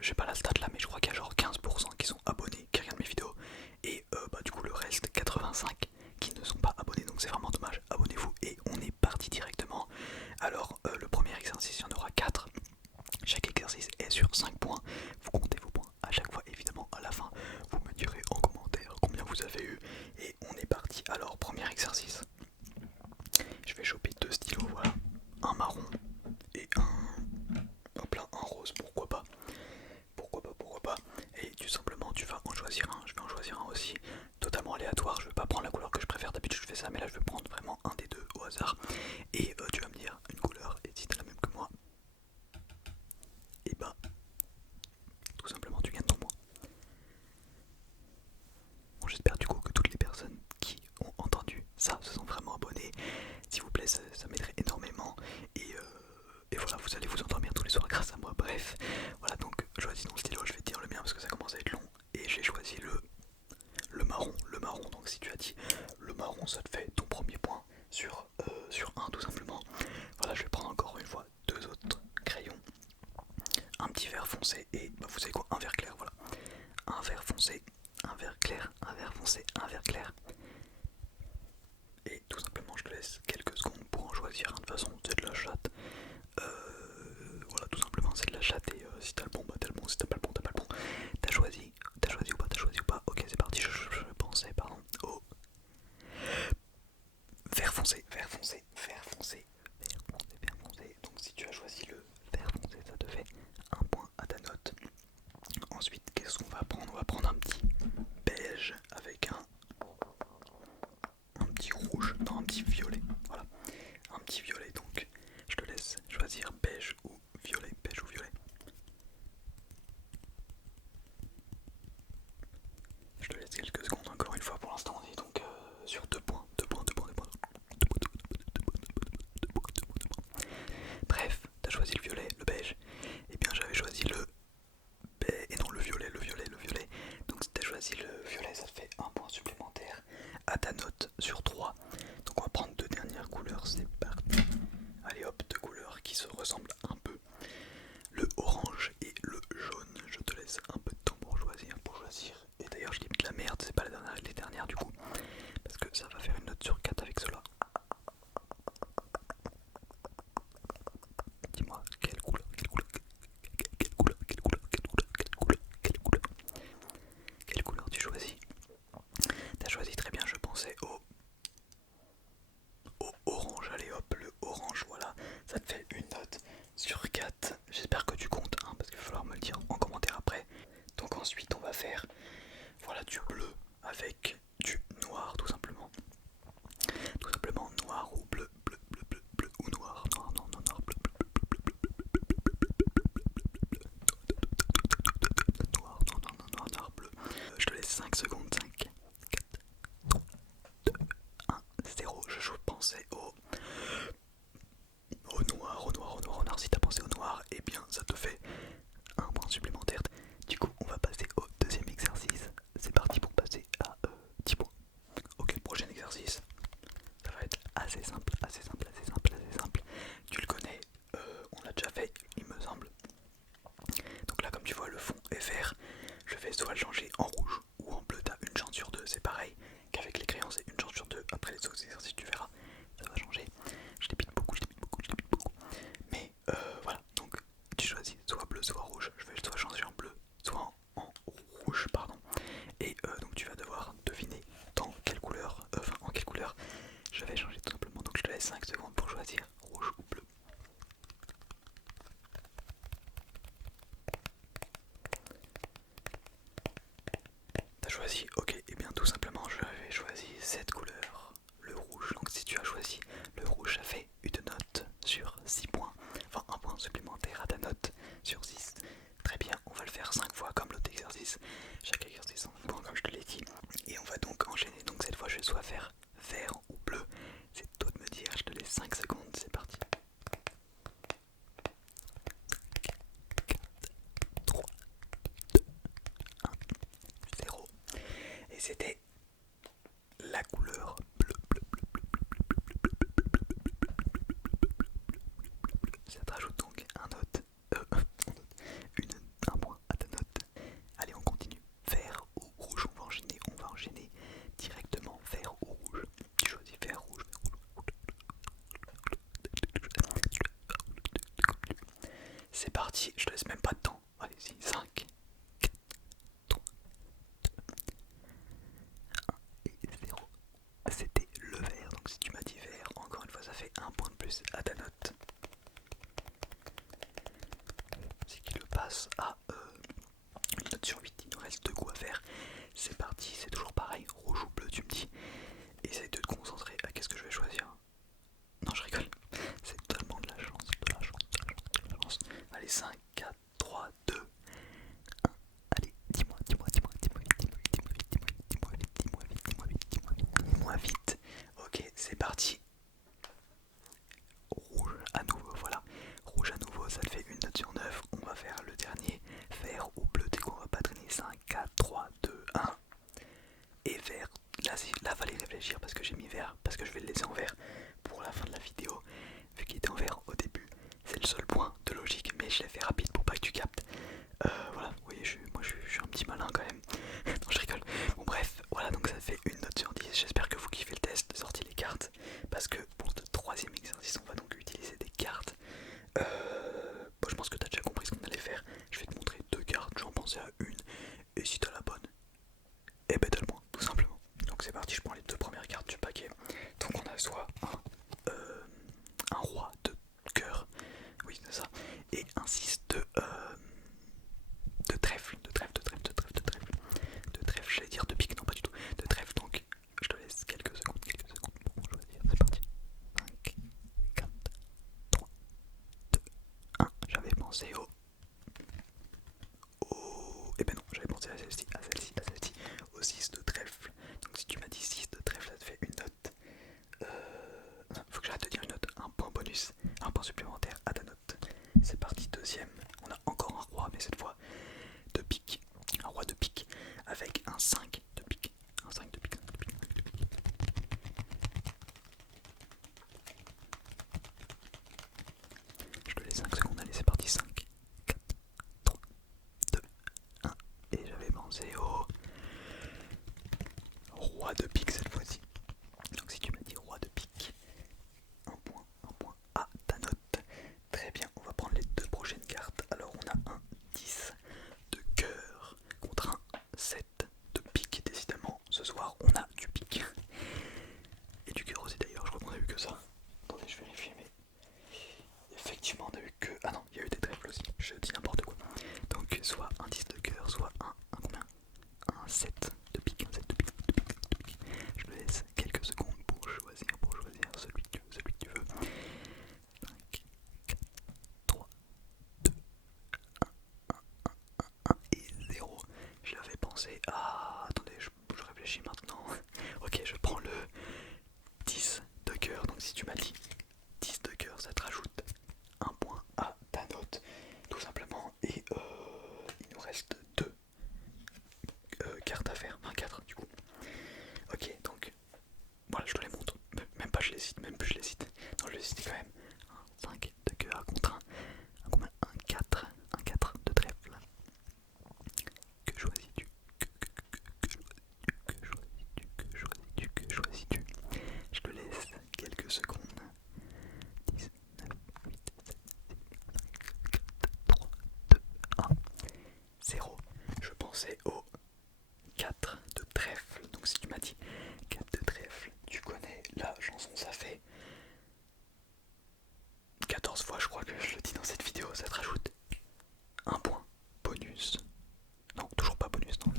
j'ai pas la stat là, mais je crois qu'il y a genre 15% qui sont abonnés, qui regardent mes vidéos, et du coup le reste, 85, qui ne sont pas abonnés, donc c'est vraiment dommage. Abonnez-vous et on est parti directement. Alors le premier exercice, il y en aura 4. Chaque exercice est sur 5 points. Vous comptez vos points à chaque fois, évidemment. À la fin, vous me direz en commentaire combien vous avez eu. Et on est parti. Alors, premier exercice. Je vais choper 2 stylos, voilà. Un marron et hop là, un rose, pourquoi pas. Pourquoi pas. Et tout simplement, tu vas en choisir un. Je vais en choisir un aussi. Totalement aléatoire. Je vais pas prendre la couleur que je préfère. D'habitude, je fais ça. Mais là, je vais prendre vraiment un des deux au hasard. Et tu vas me dire une couleur. Et si t'es la même que moi, et bah tout simplement tu gagnes ton point. Bon, j'espère du coup que toutes les personnes qui ont entendu ça se sont vraiment abonnées. S'il vous plaît, ça m'aiderait énormément. Et voilà, vous allez vous endormir tous les soirs grâce à moi. Bref, voilà, donc choisis ton stylo, je vais te dire le mien parce que ça commence à être long. Et j'ai choisi le marron. Le marron, donc si tu as dit le marron, ça te fait ton premier point sur un tout simplement. Voilà, je vais prendre encore une fois 2 autres crayons. Un petit vert foncé et vous savez quoi, un vert clair, voilà. Un vert foncé, un vert clair, un vert foncé, un vert clair. Et tout simplement je te laisse quelques secondes pour en choisir un. De toute façon c'est de la chatte. Voilà, tout simplement c'est de la chatte. Et si t'as le bon, bah t'as le bon. Si t'as pas le bon, t'as pas le bon. T'as choisi ou pas, t'as choisi ou pas. Ok, c'est parti. Je pensais pardon au vert foncé, vert foncé, vert foncé, vert foncé, vert foncé. Donc si tu as choisi le vert foncé, ça te fait un point à ta note. Ensuite, qu'est-ce qu'on va prendre? On va prendre un petit beige avec un petit rouge, non, un petit violet. Voilà, un petit violet. Donc, je te laisse choisir beige ou violet. Beige ou violet. Je te laisse quelques secondes encore une fois. Pour l'instant, on est donc sur 2 points. 2 points, 2 points, 2 points. Bref, t'as choisi le violet, le beige. Et bien, j'avais choisi le et non, le violet, le violet, le violet. Donc si tu as choisi le violet, ça te fait un point supplémentaire à ta note sur 3. Donc on va prendre 2 dernières couleurs, c'est parti. Allez hop, 2 couleurs qui se ressemblent un peu. Le orange et le jaune. Je te laisse un peu de temps pour choisir. Et d'ailleurs je dis de la merde, c'est pas les dernières du coup. Parce que ça va faire une note sur 4 avec cela. Dis-moi quelle couleur, quelle couleur, quelle couleur, quelle couleur, quelle couleur, quelle couleur, quelle couleur. Quelle couleur tu choisis? T'as choisi très bien, je pensais au orange. Allez hop, le orange, voilà. Ça te fait une note sur 4. J'espère que tu comptes, hein, parce qu'il va falloir me le dire en commentaire après. Donc ensuite on va faire voilà du bleu avec du noir tout simplement. Tout simplement noir ou bleu, bleu, bleu, bleu, bleu ou noir. Noir, non, non, noir, bleu, bleu, bleu, noir, non, non, non, noir, noir, bleu. Je te laisse 5 secondes, 5, 4, 3, 2, 1, 0. Je pensais au noir, au noir, au noir, au noir. Si t'as pensé au noir, eh bien ça te fait un point supplémentaire. Du coup, on va passer au deuxième exercice. C'est parti pour passer à 10 points. Ok, le prochain exercice, ça va être assez simple, assez simple, assez simple, assez simple. Tu le connais, on l'a déjà fait, il me semble. Donc là, comme tu vois, le fond est vert. Je vais soit le changer en rouge ou en bleu. T'as une chance sur 2, c'est pareil qu'avec les crayons, c'est une chance sur 2. Après les autres exercices, tu verras, ça va changer. Je débite beaucoup, je débite beaucoup, je débite beaucoup. Mais voilà, donc tu choisis soit bleu, soit rouge. Je vais soit changer en bleu, soit en rouge, pardon. Et donc tu vas devoir deviner dans quelle couleur, en quelle couleur je vais changer tout simplement. Donc je te laisse 5 secondes pour choisir rouge ou bleu. T'as choisi, ok, et bien tout simplement je vais choisir cette couleur, le rouge. Donc si tu as choisi le rouge, ça fait une note sur 6 points, enfin un point supplémentaire à ta note sur 6. Très bien, on va le faire 5 fois comme l'autre exercice. Chaque exercice en un point comme je te l'ai dit. Et on va donc enchaîner, donc cette fois je vais soit faire vert ou bleu. C'est toi de me dire, je te laisse 5 secondes, c'est parti. 3, 2, 1, 0. Et c'était la couleur bleu, bleu, bleu, bleu, bleu, bleu, bleu, bleu, bleu, bleu, bleu, bleu, bleu, bleu, bleu. Ça te rajoute donc un point parti, je te laisse même pas de temps. Allez-y, 5, 4, 3, 2, 1 et 0. C'était le vert, donc si tu m'as dit vert, encore une fois ça fait un point de plus à ta note. C'est qu'il le passe à une note sur 8, il nous reste 2 coups à faire. C'est parti, c'est toujours pareil, rouge ou bleu tu me dis. Essaye de te concentrer à qu'est-ce que je vais choisir. Non je rigole, c'est tellement de la chance, de la chance, de la chance, de la chance. Allez 5, 4, 3, 2, 1. Allez, dis-moi vite, dis-moi vite. Ok, c'est parti. Rouge à nouveau, voilà. Rouge à nouveau, ça te fait une note sur 9. On va faire le dernier. Vert ou bleu, dès qu'on va pas traîner. 5, 4, 3, 2, 1. Et vert, là fallait réfléchir parce que j'ai mis vert, parce que je vais le laisser en vert pour la fin de la vidéo. Vu qu'il était en vert au début, c'est le seul point de logique, mais je l'ai fait rapide pour pas que tu captes. Voilà, vous voyez, moi je suis un petit malin quand même. Non, je rigole. Bon, bref, voilà, donc ça fait une note sur 10. J'espère que vous kiffez le test. Sortez les cartes, parce que pour le troisième exercice, on va donc utiliser des cartes. Bon, je pense que tu as déjà compris ce qu'on allait faire. Je vais te montrer deux cartes, j'en pensais à une, et si t'as la bonne, et ben donne-moi, tout simplement. Donc c'est parti, je prends les deux premières cartes du paquet. Donc on a soit un roi de cœur, oui c'est ça, et un 6 de trèfle, de trèfle, j'allais dire de pique, non pas du tout, de trèfle, donc je te laisse quelques secondes pour choisir, c'est parti. 5, 4, 3, 2, 1, j'avais pensé et ben non, j'avais pensé à celle-ci, au 6 de trèfle. Donc si tu m'as dit 6 de trèfle, ça te fait une note. Faut que j'arrête de dire une note, un point bonus, un point supplémentaire à ta note. C'est parti, deuxième. On a encore un roi, mais cette fois de pique. Un roi de pique avec un 5 de pique. Un 5 de pique, Je te laisse 5 secondes, allez c'est parti, 5, 4, 3, 2, 1. Et j'avais pensé au roi de pique cette fois-ci. Donc si tu m'as dit roi de pique, un point à ta note. Très bien, on va prendre les deux prochaines cartes. Alors on a un 10 de cœur contre un 7 de pique. Décidément, ce soir on a du pique. Et du cœur aussi d'ailleurs, je crois qu'on a eu que ça. Attendez, je vérifie, mais effectivement on a eu que... Ah non, il y a eu des trèfles aussi, je dis n'importe quoi. Donc soit un 10 de cœur, soit un combien, un 7 de pique, un 7 de pique, de pique. Je me laisse quelques secondes pour choisir celui que tu veux. 5, 4, 3, 2, 1 et 0. J'y avais pensé. Ah, attendez, je réfléchis maintenant. Ok, je prends le 10 de cœur. Donc si tu m'as dit 10 de cœur, ça te rajoute un point à ta note, tout simplement. Et il nous reste deux cartes à faire, enfin 4 du coup. Ok, donc voilà, je te les montre. Même pas je les cite, même plus je les cite. Non, je les cite quand même. Un 5 de cœur contre un 4 de trèfle. Que choisis-tu? Que choisis-tu? Je te laisse quelques secondes. 10, 9, 8, 7, 6, 5, 4, 3, 2, 1, 0. Je pensais au 4 de trèfle. Donc si tu m'as dit 4 de trèfle, tu connais la chanson, ça fait 14 fois je crois que je le dis dans cette vidéo, ça te rajoute un point bonus. Non, toujours pas bonus, non.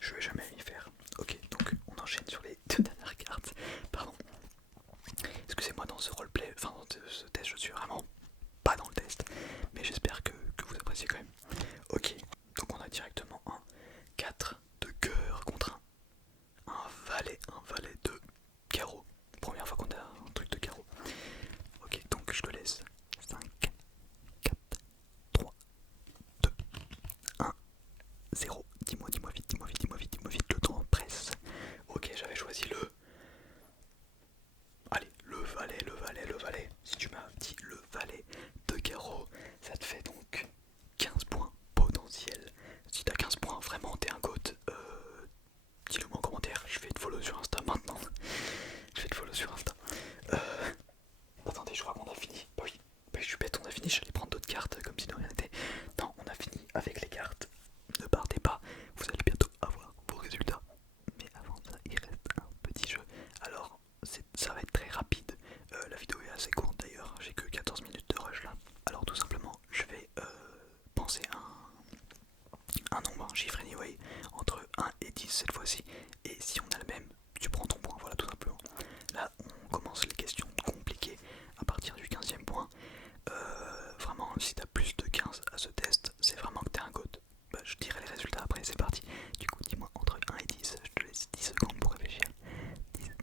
Je vais jamais y faire. Ok, donc on enchaîne sur les deux dernières cartes. Pardon. Excusez-moi, dans ce roleplay, enfin dans ce test, je suis vraiment pas dans le test. Mais j'espère que vous appréciez quand même. Ok, donc on a directement un 4 de cœur contre un valet de carreau. Première fois qu'on a un truc de carreau. Ok, donc je te laisse 5, 4, 3, 2, 1, 0. Dis-moi vite, le temps presse. Ok, j'avais choisi le... Allez, le valet. Si tu m'as dit le valet de carreau, ça te fait donc 15 points. lancer un nombre, un chiffre anyway, entre 1 et 10 cette fois-ci. Et si on a le même, tu prends ton point, voilà tout simplement. Là on commence les questions compliquées à partir du 15e point. Vraiment si t'as plus de 15 à ce test, c'est vraiment que t'es un goth. Bah, je dirai les résultats après, c'est parti. Du coup dis-moi entre 1 et 10, je te laisse 10 secondes pour réfléchir. 10, 9, 8,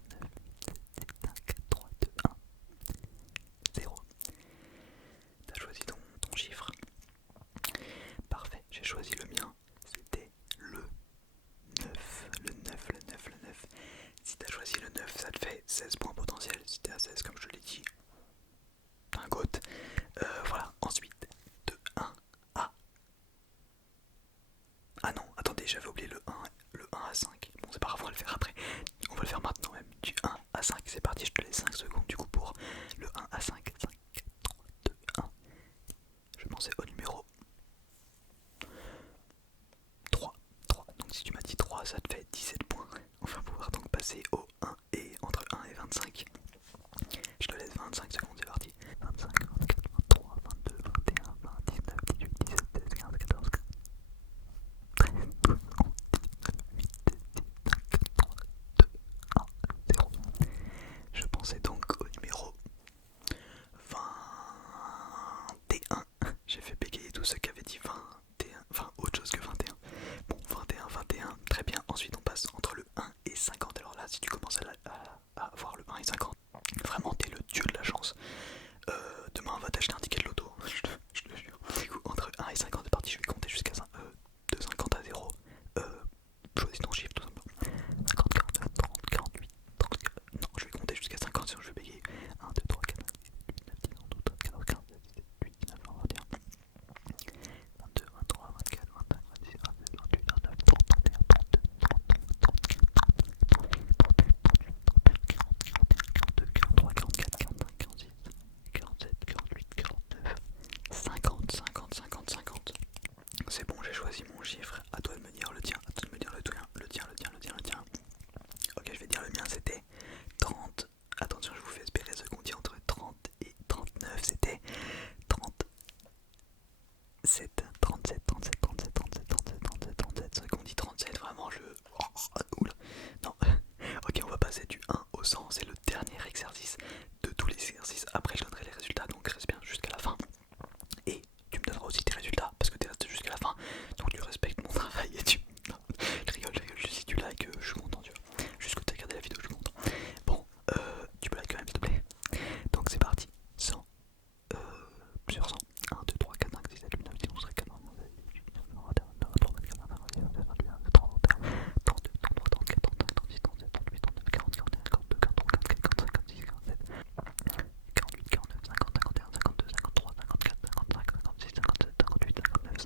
7, 6, 5, 4, 3, 2, 1, 0. T'as choisi ton chiffre. Parfait, j'ai choisi le mien. C'était le 9. Le 9, le 9, le 9. Si t'as choisi le 9, ça te fait 16 points potentiels. Si t'es à 16, comme je l'ai dit, t'es un goth. Voilà, ensuite, de 1 à... Ah non, attendez, j'avais oublié le 1 à 5. Bon, c'est pas grave, on va le faire après. On va le faire maintenant même. Du 1 à 5, c'est parti, je te laisse 5 secondes du coup pour le 1 à 5. 5, 4, 3, 2, 1. Je pensais au numéro 3. 3. Donc si tu m'as dit 3, ça te fait 17 points. On va pouvoir donc passer au 1 et entre 1 et 25. Je te laisse 25 secondes, c'est parti. 25, 24, 23, 22, 21, 20, 19, 18, 17, 16, 15, 14, 15, 13, 12, 11, 19, 8, 7, 6, 5, 4, 3, 2, 1, 0. Je pensais donc au numéro 21. J'ai fait bégayer tous ceux qui avaient dit 21, enfin autre chose que 21. Bon, 21, 21, très bien. Ensuite on passe entre le 1 et 50. Alors là, si tu commences à avoir le 1 et 50, vraiment t'es le dieu de la chance. Demain on va t'acheter un ticket de loto, je te le jure. Du coup, entre 1 et 50, c'est parti, je vais compter jusqu'à de 50 à 0. Choisis ton chiffre tout simplement. 50, 49, 30, 48, 30, non, je vais compter jusqu'à 50 sinon je vais bégayer. 1, 2, 3, 4, 5, 6, 7, 8, 9, 10, 11, 12, 13, 14, 15, 16, 17, 18, 19, 20, 21, 22, 23, 24, 25, 26, 27, 28, 29, 30, 31, 32, 33, 44, 45, 46, 47, 48, 49, 50, 50, 50, 50. C'est bon, j'ai choisi mon chiffre. À toi de me dire le tien, à toi de me dire le tien, le tien, le tien, le tien, le tien. Ok, je vais dire le mien, c'était 30. Attention, je vous fais espérer ce qu'on dit entre 30 et 39. C'était 37, 37, 37, 37, 37, 37, 37, 37. Ce qu'on dit 37, vraiment, oula. Non. Ok, on va passer du 1 au 100. C'est le dernier exercice de tous les exercices. Après, je donnerai les résultats, donc reste bien jusqu'à la fin. Et tu me donneras aussi tes résultats parce que tu restes jusqu'à la fin. Donc tu respectes mon travail et tu... Non, je rigole, si tu likes, je suis content, tu vois. Juste que tu as regardé la vidéo, je suis content. Bon, tu peux like quand même, s'il te plaît. Donc c'est parti. 100, plusieurs 100. 1, 2, 3, 4, 5, 6, 7, 8, 9, 10, 11, 13, 14, 15, 16, 17, 18, 19, 20, 21, 22, 23, 24, 25, 26, 27, 28, 29, 30, 32, 33, 34, 35, 36, 37, 38, 39, 40, 41, 42, 43, 44, 45, 46, 47, 48, 49, 50, 51, 52, 53, 54, 55, 56, 57, 58, 59,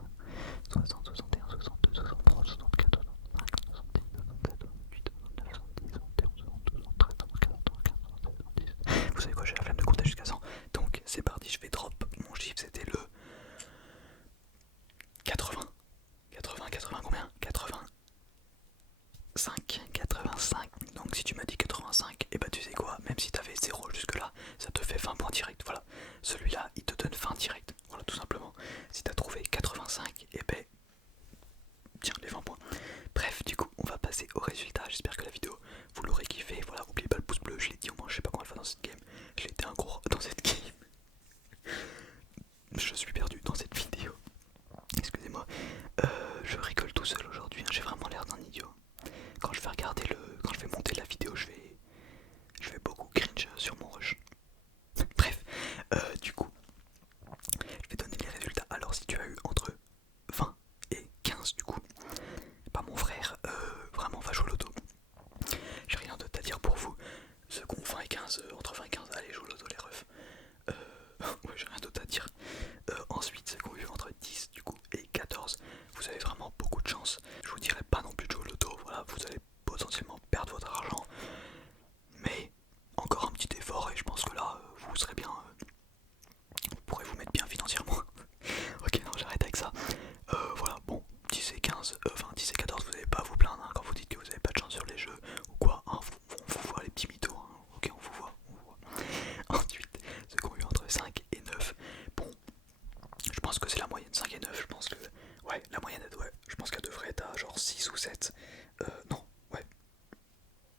60, 61, 62, 63, 64, 65, 70, 67, 68, 69, 70, 71, 72, 73, 74, 75, 76, 77. Vous savez quoi, j'ai la flemme de compter jusqu'à 100. Donc c'est parti, je vais drop. Mon chiffre c'était le 80. 80, 80 combien? 85, 85. Donc si tu m'as dit 85, et bah tu sais quoi, même si t'avais 0 jusque là, ça te fait 20 points direct. Voilà, celui-là il te donne 20 direct. Voilà, tout simplement. Si t'as trouvé 85, et ben tiens les 20 points. Bref, du coup, on va passer au résultat. J'espère que la vidéo vous l'aurez kiffé. Voilà, oubliez pas le pouce bleu. Je l'ai dit au moins, je sais pas combien de fois dans cette game. Je l'ai été un gros dans cette game. Je suis perdu dans cette vidéo. Excusez-moi. Je rigole tout seul aujourd'hui. J'ai vraiment l'air d'un idiot. Quand je vais regarder quand je vais monter la vidéo, je vais beaucoup cringe sur mon rush. Bref, du coup, je vais donner les résultats. Alors, si tu as eu entre 20 et 15, du coup, bah mon frère, vraiment va jouer au loto. J'ai rien d'autre à dire pour vous. Ceux qui ont 20 et 15, entre 20 et 15, allez jouer au loto les refs. Ouais, j'ai rien d'autre à dire. Ensuite, ceux qui ont eu entre 10 du coup et 14, vous avez vraiment beaucoup de chance. Je vous dirais pas non plus de jouer au loto, voilà, vous allez potentiellement perdre votre argent. Mais encore un petit effort et je pense que là, vous serez bien. Vous pourrez vous mettre bien financièrement. Ok, non, j'arrête avec ça. Voilà, bon, 10 et 15, enfin 10 et 14, vous n'allez pas à vous plaindre hein, quand vous dites que vous n'avez pas de chance sur les jeux ou quoi. Hein, on vous voit les petits mythos, hein. Ok, on vous voit. Ensuite, ceux qui ont eu entre 5 et 9, bon, je pense pense que c'est la moyenne, 5 et 9, je pense que... Ouais, la moyenne, ouais, je pense qu'elle devrait être à genre 6 ou 7. Non, ouais.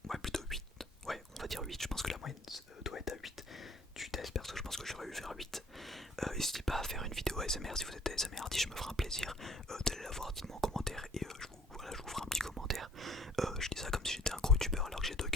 Ouais, plutôt 8. Ouais, on va dire 8, je pense que la moyenne doit être à 8. Du test perso, je pense que j'aurais eu vers 8. N'hésitez pas à faire une vidéo ASMR si vous êtes ASMR, je me ferai un plaisir d'aller la voir, dites-moi en commentaire et je vous ferai un petit commentaire. Je dis ça comme si j'étais un gros youtubeur alors que j'ai 2K